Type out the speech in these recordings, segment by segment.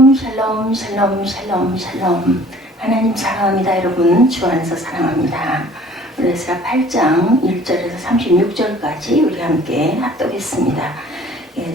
샬롬 샬롬 샬롬 샬롬 샬롬. 하나님 사랑합니다. 여러분 주 안에서 사랑합니다. 우리 에스라 8장 1절에서 36절까지 우리 함께 합독했습니다.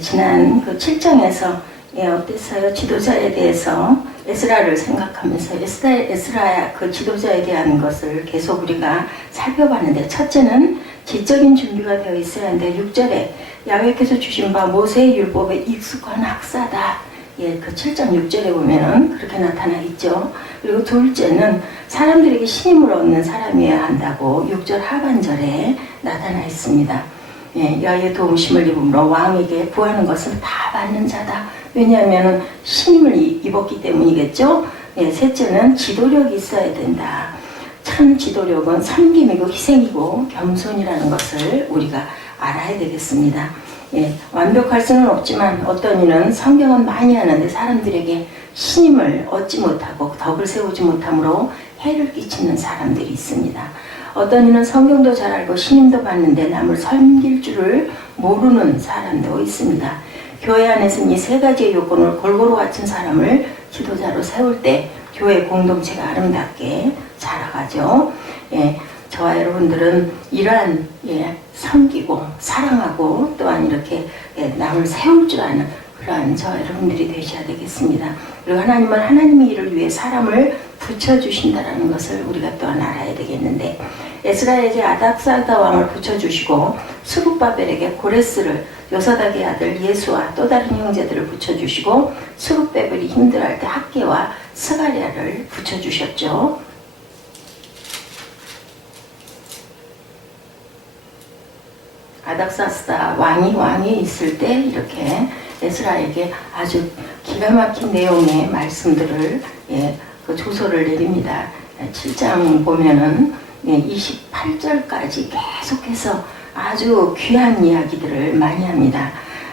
지난 그 7장에서 어땠어요? 지도자에 대해서 에스라를 생각하면서 에스라 그 지도자에 대한 것을 계속 우리가 살펴봤는데, 첫째는 지적인 준비가 되어 있어야 하는데 6절에 야훼께서 주신 바 모세의 율법에 익숙한 학사다. 그 7장 6절에 보면은 그렇게 나타나 있죠. 그리고 둘째는 사람들에게 신임을 얻는 사람이어야 한다고 6절 하반절에 나타나 있습니다. 여호와의 도우심을 입음으로 왕에게 구하는 것은 다 받는 자다. 왜냐하면 신임을 입었기 때문이겠죠. 셋째는 지도력이 있어야 된다. 참 지도력은 섬김이고 희생이고 겸손이라는 것을 우리가 알아야 되겠습니다. 완벽할 수는 없지만 어떤 이는 성경은 많이 하는데 사람들에게 신임을 얻지 못하고 덕을 세우지 못함으로 해를 끼치는 사람들이 있습니다. 어떤 이는 성경도 잘 알고 신임도 받는데 남을 섬길 줄을 모르는 사람도 있습니다. 교회 안에서는 이 세 가지의 요건을 골고루 갖춘 사람을 지도자로 세울 때 교회 공동체가 아름답게 자라가죠. 저와 여러분들은 이러한 섬기고 사랑하고 또한 이렇게 남을 세울 줄 아는 그러한 저와 여러분들이 되셔야 되겠습니다. 그리고 하나님은 하나님의 일을 위해 사람을 붙여주신다는 것을 우리가 또한 알아야 되겠는데, 에스라에게 아닥사다 왕을 붙여주시고 스룹바벨에게 고레스를 요사닥의 아들 예수와 또 다른 형제들을 붙여주시고 스룹바벨이 힘들어할 때 학개와 스가랴를 붙여주셨죠. 아닥사스다 왕이 있을 때 이렇게 에스라에게 아주 기가 막힌 내용의 말씀들을 그 조서를 내립니다. 7장 보면은 28절까지 계속해서 아주 귀한 이야기들을 많이 합니다.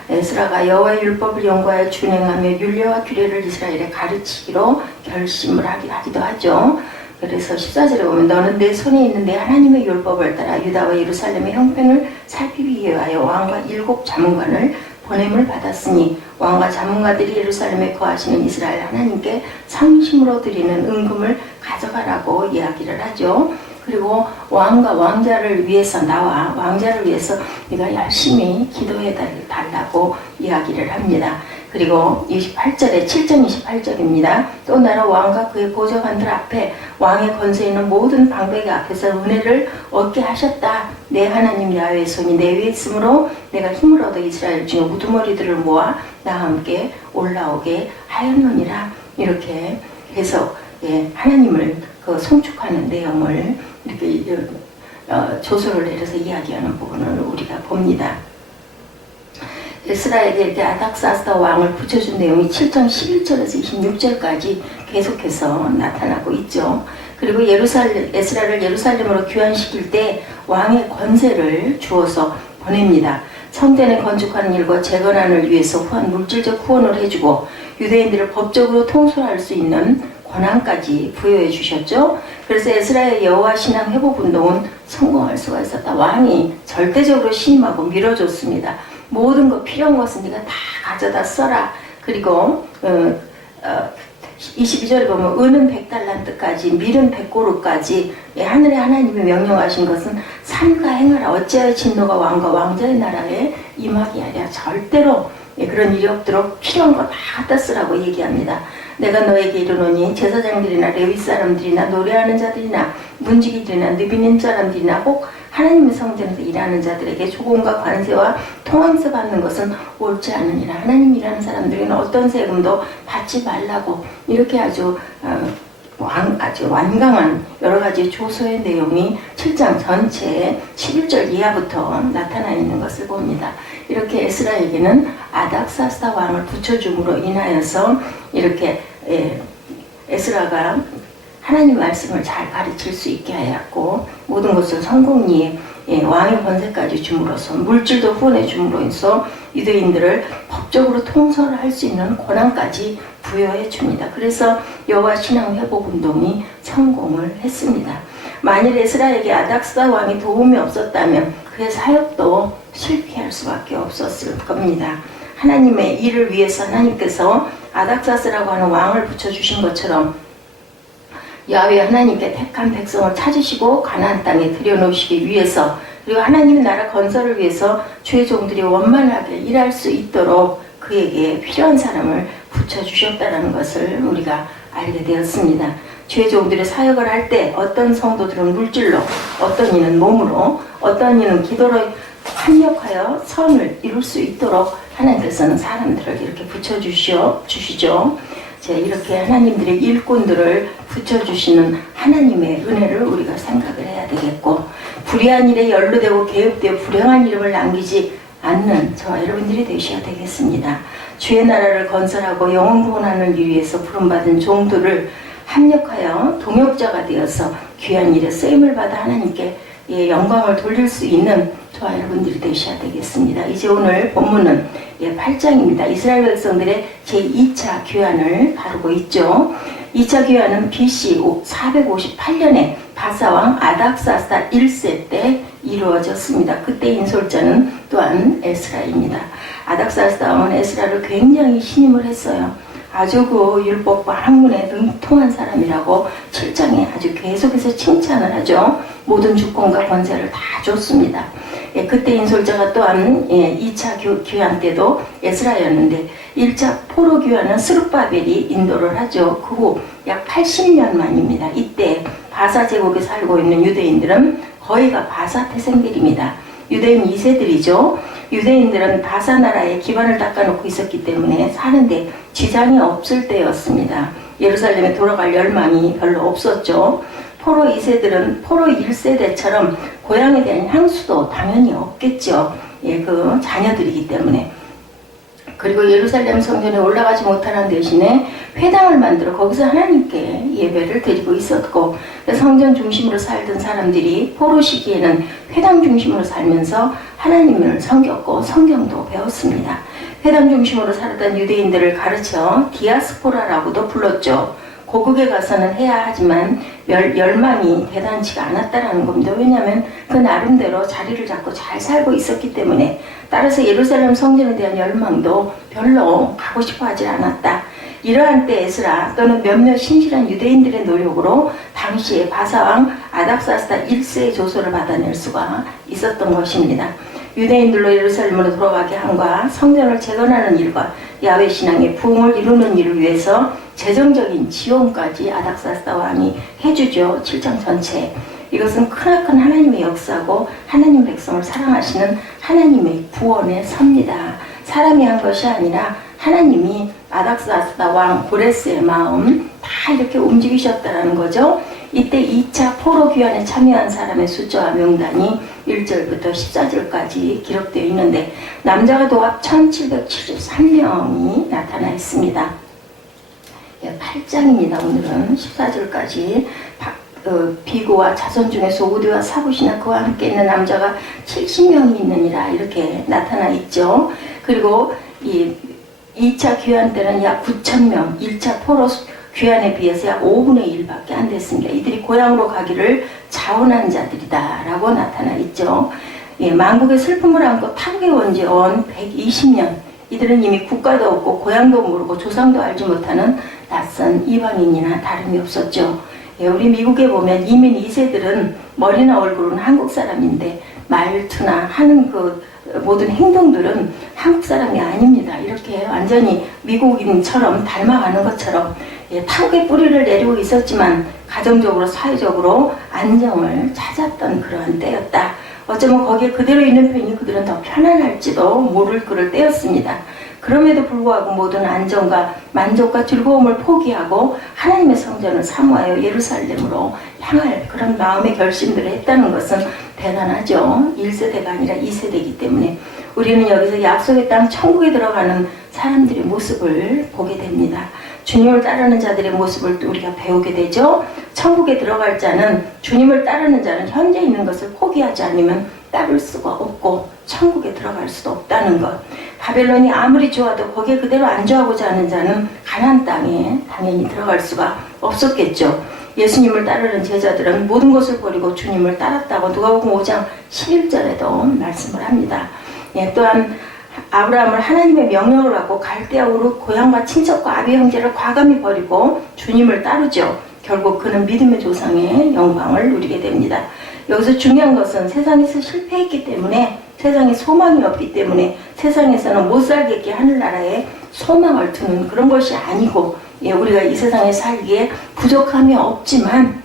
에스라가 여호와의 율법을 연구하여 준행하며 율례와 규례를 이스라엘에 가르치기로 결심을 하기도 하죠. 그래서 14절에 보면 너는 내 손에 있는 내 하나님의 율법을 따라 유다와 예루살렘의 형편을 살피기 위하여 왕과 7 자문관을 보냄을 받았으니 왕과 자문가들이 예루살렘에 거하시는 이스라엘 하나님께 상심으로 드리는 은금을 가져가라고 이야기를 하죠. 그리고 왕과 왕자를 위해서 나와 왕자를 위해서 네가 열심히 기도해 달라고 이야기를 합니다. 그리고 28절에 7장 28절입니다. 또 나는 왕과 그의 보좌관들 앞에 왕의 권세 있는 모든 방백의 앞에서 은혜를 얻게 하셨다. 내 하나님 야훼의 손이 내 위에 있으므로 내가 힘을 얻어 이스라엘 중에 우두머리들을 모아 나와 함께 올라오게 하였느니라. 이렇게 해서 하나님을 그 송축하는 내용을 이렇게 조서를 내려서 이야기하는 부분을 우리가 봅니다. 에스라에게 이렇게 아닥사스다 왕을 붙여준 내용이 7장 11절에서 26절까지 계속해서 나타나고 있죠. 그리고 에스라를 예루살렘으로 귀환시킬 때 왕의 권세를 주어서 보냅니다. 성전을 건축하는 일과 재건안을 위해서 물질적 후원을 해주고 유대인들을 법적으로 통솔할 수 있는 권한까지 부여해 주셨죠. 그래서 에스라의 여호와 신앙 회복 운동은 성공할 수가 있었다. 왕이 절대적으로 신임하고 밀어줬습니다. 모든 것 필요한 것은 네가 다 가져다 써라. 그리고 22절에 보면 은은 100달란트까지 밀은 100고루까지 하늘의 하나님이 명령하신 것은 삼가 행하라. 어찌하여 진노가 왕과 왕자의 나라에 임하게 하랴. 절대로 그런 일이 없도록 필요한 거 다 갖다 쓰라고 얘기합니다. 내가 너에게 이르노니 제사장들이나 레위 사람들이나 노래하는 자들이나 문지기들이나 느비님 사람들이나 혹 하나님의 성전에서 일하는 자들에게 조공과 관세와 통함세 받는 것은 옳지 않으니라. 하나님 일하는 사람들에게는 어떤 세금도 받지 말라고 이렇게 아주 완강한 여러 가지 조서의 내용이 7장 전체에 11절 이하부터 나타나 있는 것을 봅니다. 이렇게 에스라에게는 아닥사스다 왕을 붙여줌으로 인하여서 이렇게 에스라가 하나님 말씀을 잘 가르칠 수 있게 하였고 모든 것을 성공리에 왕의 권세까지 줌으로써 물질도 후원해 줌으로써 유대인들을 법적으로 통솔할 수 있는 권한까지 부여해 줍니다. 그래서 여호와 신앙 회복 운동이 성공을 했습니다. 만일 에스라에게 아닥사 왕이 도움이 없었다면 그의 사역도 실패할 수밖에 없었을 겁니다. 하나님의 일을 위해서 하나님께서 아닥사스라고 하는 왕을 붙여주신 것처럼 야훼 하나님께 택한 백성을 찾으시고 가나안 땅에 들여놓으시기 위해서, 그리고 하나님의 나라 건설을 위해서 주의 종들이 원만하게 일할 수 있도록 그에게 필요한 사람을 붙여주셨다는 것을 우리가 알게 되었습니다. 주의 종들의 사역을 할 때 어떤 성도들은 물질로, 어떤 이는 몸으로, 어떤 이는 기도로 합력하여 선을 이룰 수 있도록 하나님께서는 사람들을 이렇게 붙여주시죠. 이렇게 하나님들의 일꾼들을 붙여주시는 하나님의 은혜를 우리가 생각을 해야 되겠고, 불의한 일에 연루되고 개업되어 불행한 이름을 남기지 않는 저와 여러분들이 되셔야 되겠습니다. 주의 나라를 건설하고 영혼 구원하는 일 위해서 부름받은 종들을 합력하여 동역자가 되어서 귀한 일에 쓰임을 받아 하나님께 영광을 돌릴 수 있는 저와 여러분들이 되셔야 되겠습니다. 이제 오늘 본문은 8장입니다. 이스라엘 백성들의 제2차 귀환을 다루고 있죠. 2차 귀환은 BC 458년에 바사왕 아닥사스다 1세 때 이루어졌습니다. 그때 인솔자는 또한 에스라입니다. 아닥사스다 왕은 에스라를 굉장히 신임을 했어요. 아주 그 율법과 학문에 능통한 사람이라고 7장에 아주 계속해서 칭찬을 하죠. 모든 주권과 권세를 다 줬습니다. 그때 인솔자가 또한 2차 귀환 때도 에스라였는데 1차 포로 귀환은 스룹바벨이 인도를 하죠. 그 후 약 80년 만입니다. 이때 바사 제국에 살고 있는 유대인들은 거의가 바사 태생들입니다. 유대인 2세들이죠. 유대인들은 바사 나라에 기반을 닦아놓고 있었기 때문에 사는데 지장이 없을 때였습니다. 예루살렘에 돌아갈 열망이 별로 없었죠. 포로 2세들은 포로 1세대처럼 고향에 대한 향수도 당연히 없겠죠. 그 자녀들이기 때문에. 그리고 예루살렘 성전에 올라가지 못하는 대신에 회당을 만들어 거기서 하나님께 예배를 드리고 있었고, 성전 중심으로 살던 사람들이 포로 시기에는 회당 중심으로 살면서 하나님을 섬겼고 성경도 배웠습니다. 회당 중심으로 살았던 유대인들을 가르쳐 디아스포라라고도 불렀죠. 고국에 가서는 해야 하지만 열망이 대단치가 않았다라는 겁니다. 왜냐하면 그 나름대로 자리를 잡고 잘 살고 있었기 때문에, 따라서 예루살렘 성전에 대한 열망도 별로 가고 싶어 하지 않았다. 이러한 때 에스라 또는 몇몇 신실한 유대인들의 노력으로 당시에 바사왕 아닥사스다 1세의 조소를 받아낼 수가 있었던 것입니다. 유대인들로 예루살렘으로 돌아가게 함과 성전을 재건하는 일과 야훼 신앙의 부흥을 이루는 일을 위해서 재정적인 지원까지 아닥사스다 왕이 해주죠. 7장 전체에. 이것은 크나큰 하나님의 역사고 하나님 백성을 사랑하시는 하나님의 구원의 섭니다. 사람이 한 것이 아니라 하나님이 아닥사스다 왕 고레스의 마음 다 이렇게 움직이셨다는 거죠. 이때 2차 포로 귀환에 참여한 사람의 숫자와 명단이 1절부터 14절까지 기록되어 있는데, 남자가 도합 1773명이 나타나 있습니다. 8장입니다. 오늘은 14절까지. 비고와 자손 중에서 우디와 사부시나 그와 함께 있는 남자가 70명이 있느니라 이렇게 나타나 있죠. 그리고 이 2차 귀환 때는 약 9,000명, 1차 포로 귀환에 비해서 약 5분의 1밖에 안 됐습니다. 이들이 고향으로 가기를 자원한 자들이다 라고 나타나 있죠. 만국의 슬픔을 안고 타국에 온 지 120년, 이들은 이미 국가도 없고 고향도 모르고 조상도 알지 못하는 낯선 이방인이나 다름이 없었죠. 우리 미국에 보면 이민 2세들은 머리나 얼굴은 한국 사람인데 말투나 하는 그 모든 행동들은 한국 사람이 아닙니다. 이렇게 완전히 미국인처럼 닮아가는 것처럼 타국의 뿌리를 내리고 있었지만 가정적으로 사회적으로 안정을 찾았던 그러한 때였다. 어쩌면 거기에 그대로 있는 편이 그들은 더 편안할지도 모를 그럴 때였습니다. 그럼에도 불구하고 모든 안정과 만족과 즐거움을 포기하고 하나님의 성전을 사모하여 예루살렘으로 향할 그런 마음의 결심들을 했다는 것은 대단하죠. 1세대가 아니라 2세대이기 때문에 우리는 여기서 약속의 땅 천국에 들어가는 사람들의 모습을 보게 됩니다. 주님을 따르는 자들의 모습을 또 우리가 배우게 되죠. 천국에 들어갈 자는, 주님을 따르는 자는 현재 있는 것을 포기하지 않으면 따를 수가 없고 천국에 들어갈 수도 없다는 것. 바벨론이 아무리 좋아도 거기에 그대로 안주하고자 하는 자는 가나안 땅에 당연히 들어갈 수가 없었겠죠. 예수님을 따르는 제자들은 모든 것을 버리고 주님을 따랐다고 누가복음 5장 11절에도 말씀을 합니다. 또한 아브라함을 하나님의 명령을 받고 갈대아 우르 고향과 친척과 아비 형제를 과감히 버리고 주님을 따르죠. 결국 그는 믿음의 조상의 영광을 누리게 됩니다. 여기서 중요한 것은 세상에서 실패했기 때문에, 세상에 소망이 없기 때문에 세상에서는 못 살겠게 하늘나라에 소망을 두는 그런 것이 아니고, 우리가 이 세상에 살기에 부족함이 없지만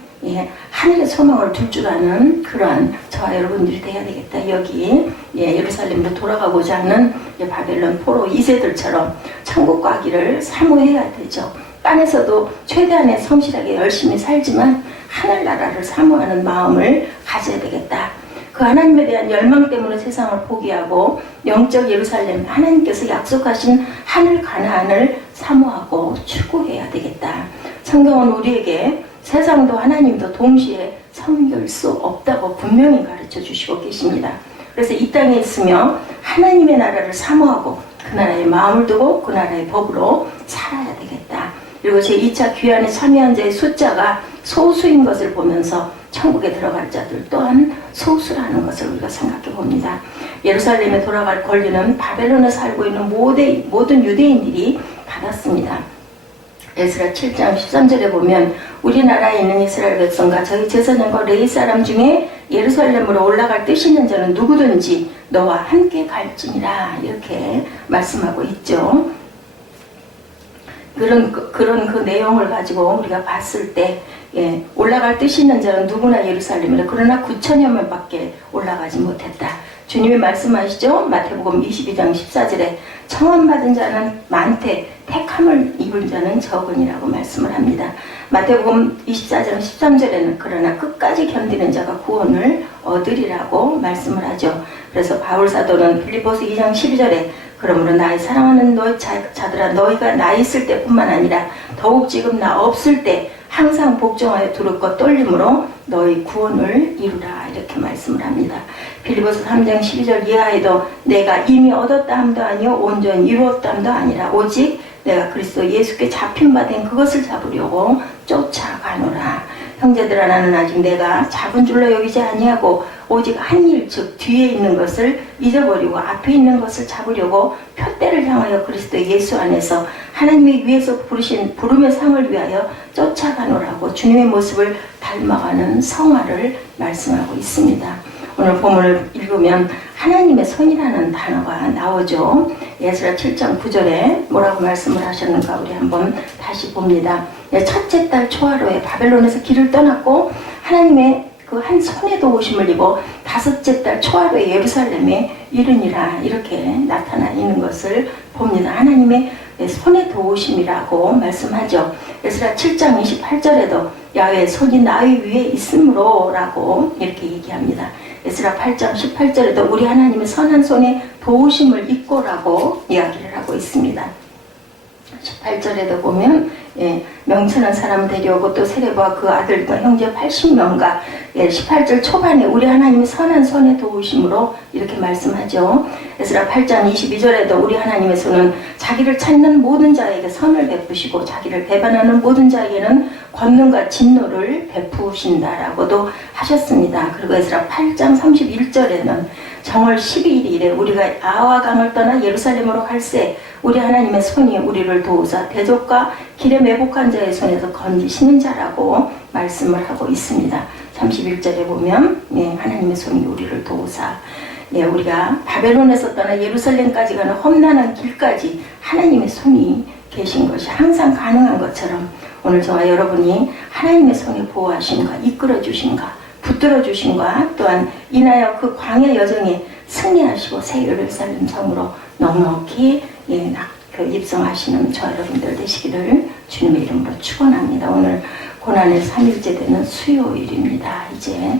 하늘의 소망을 둘 줄 아는 그러한 저와 여러분들이 돼야 되겠다. 여기 예루살렘으로 돌아가고자 하는 바벨론 포로 2세들처럼 천국 가기를 사모해야 되죠. 땅에서도 최대한의 성실하게 열심히 살지만 하늘나라를 사모하는 마음을 가져야 되겠다. 그 하나님에 대한 열망 때문에 세상을 포기하고 영적 예루살렘, 하나님께서 약속하신 하늘 가나안을 사모하고 추구해야 되겠다. 성경은 우리에게 세상도 하나님도 동시에 섬길 수 없다고 분명히 가르쳐 주시고 계십니다. 그래서 이 땅에 있으며 하나님의 나라를 사모하고 그 나라에 마음을 두고 그 나라의 법으로 살아야 되겠다. 그리고 제2차 귀환에 참여한 자의 숫자가 소수인 것을 보면서 천국에 들어갈 자들 또한 소수라는 것을 우리가 생각해 봅니다. 예루살렘에 돌아갈 권리는 바벨론에 살고 있는 모든 유대인들이 받았습니다. 에스라 7장 13절에 보면 우리나라에 있는 이스라엘 백성과 저희 제사장과 레위 사람 중에 예루살렘으로 올라갈 뜻이 있는 자는 누구든지 너와 함께 갈지니라, 이렇게 말씀하고 있죠. 그런 그 내용을 가지고 우리가 봤을 때 올라갈 뜻이 있는 자는 누구나 예루살렘이라. 그러나 9천여 명밖에 올라가지 못했다. 주님이 말씀하시죠. 마태복음 22장 14절에 청함받은 자는 많되 택함을 입은 자는 적으니라고 말씀을 합니다. 마태복음 24장 13절에는 그러나 끝까지 견디는 자가 구원을 얻으리라고 말씀을 하죠. 그래서 바울 사도는 빌립보서 2장 12절에 그러므로 나의 사랑하는 너희 자들아, 너희가 나 있을 때뿐만 아니라 더욱 지금 나 없을 때 항상 복종하여 두를 것 떨림으로 너희 구원을 이루라, 이렇게 말씀을 합니다. 빌립보서 3장 12절 이하에도 내가 이미 얻었다 함도 아니요 온전히 이루었다 함도 아니라 오직 내가 그리스도 예수께 잡힌 바 된 그것을 잡으려고 쫓아가노라. 형제들아, 나는 아직 내가 잡은 줄로 여기지 아니하고 오직 한 일, 즉 뒤에 있는 것을 잊어버리고 앞에 있는 것을 잡으려고 표대를 향하여 그리스도 예수 안에서 하나님의 위에서 부르신 부름의 상을 위하여 쫓아가노라고 주님의 모습을 닮아가는 성화를 말씀하고 있습니다. 오늘 본문을 읽으면 하나님의 손이라는 단어가 나오죠. 에스라 7장 9절에 뭐라고 말씀을 하셨는가 우리 한번 다시 봅니다. 첫째 달 초하루에 바벨론에서 길을 떠났고 하나님의 그 한 손에 도우심을 입어 다섯째 달 초하루에 예루살렘에 이르니라, 이렇게 나타나 있는 것을 봅니다. 하나님의 손에 도우심이라고 말씀하죠. 에스라 7장 28절에도 야훼의 손이 나의 위에 있으므로 라고 이렇게 얘기합니다. 에스라 8장 18절에도 우리 하나님의 선한 손에 도우심을 입고라고 이야기를 하고 있습니다. 18절에도 보면 명천한 사람을 데려오고 또 세레바와 그 아들과 형제 80명과 18절 초반에 우리 하나님의 선한 손에 도우심으로 이렇게 말씀하죠. 에스라 8장 22절에도 우리 하나님의 손은 자기를 찾는 모든 자에게 선을 베푸시고 자기를 배반하는 모든 자에게는 권능과 진노를 베푸신다라고도 하셨습니다. 그리고 에스라 8장 31절에는 정월 12일에 우리가 아와 강을 떠나 예루살렘으로 갈새 우리 하나님의 손이 우리를 도우사 대적과 길에 매복한 자의 손에서 건지시는 자라고 말씀을 하고 있습니다. 31절에 보면 하나님의 손이 우리를 도우사, 우리가 바벨론에서 떠나 예루살렘까지 가는 험난한 길까지 하나님의 손이 계신 것이 항상 가능한 것처럼 오늘 저와 여러분이 하나님의 손에 보호하심과 이끌어 주심과 붙들어 주심과 또한 인하여 그 광야 여정에 승리하시고 새 예루살렘 성으로 넉넉히 입성하시는 저 여러분들 되시기를 주님의 이름으로 축원합니다. 오늘 고난의 3일째 되는 수요일입니다. 이제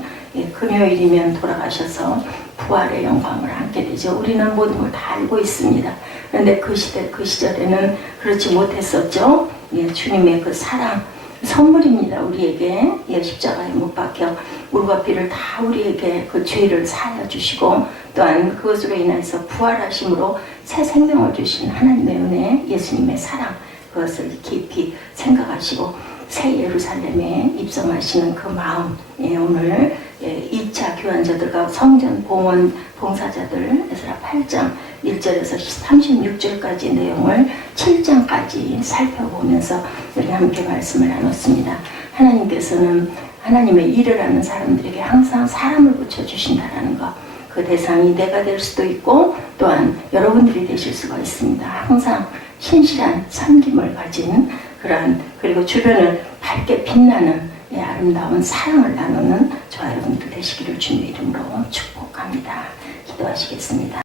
금요일이면 돌아가셔서 부활의 영광을 안게 되죠. 우리는 모든 걸 다 알고 있습니다. 그런데 그 시절에는 그렇지 못했었죠. 주님의 그 사랑 선물입니다. 우리에게 십자가에 못 박혀 물과 피를 다 우리에게 그 죄를 사하여 주시고 또한 그것으로 인해서 부활하심으로 새 생명을 주신 하나님의 은혜, 예수님의 사랑, 그것을 깊이 생각하시고 새 예루살렘에 입성하시는 그 마음, 오늘 2차 교환자들과 성전 봉헌 봉사자들 에스라 8장 1절에서 36절까지 내용을 7장까지 살펴보면서 우리 함께 말씀을 나눴습니다. 하나님께서는 하나님의 일을 하는 사람들에게 항상 사람을 붙여주신다는 것, 그 대상이 내가 될 수도 있고 또한 여러분들이 되실 수가 있습니다. 항상 신실한 섬김을 가진 그러한, 그리고 주변을 밝게 빛나는 아름다운 사랑을 나누는 저와 여러분들 되시기를 주님의 이름으로 축복합니다. 기도하시겠습니다.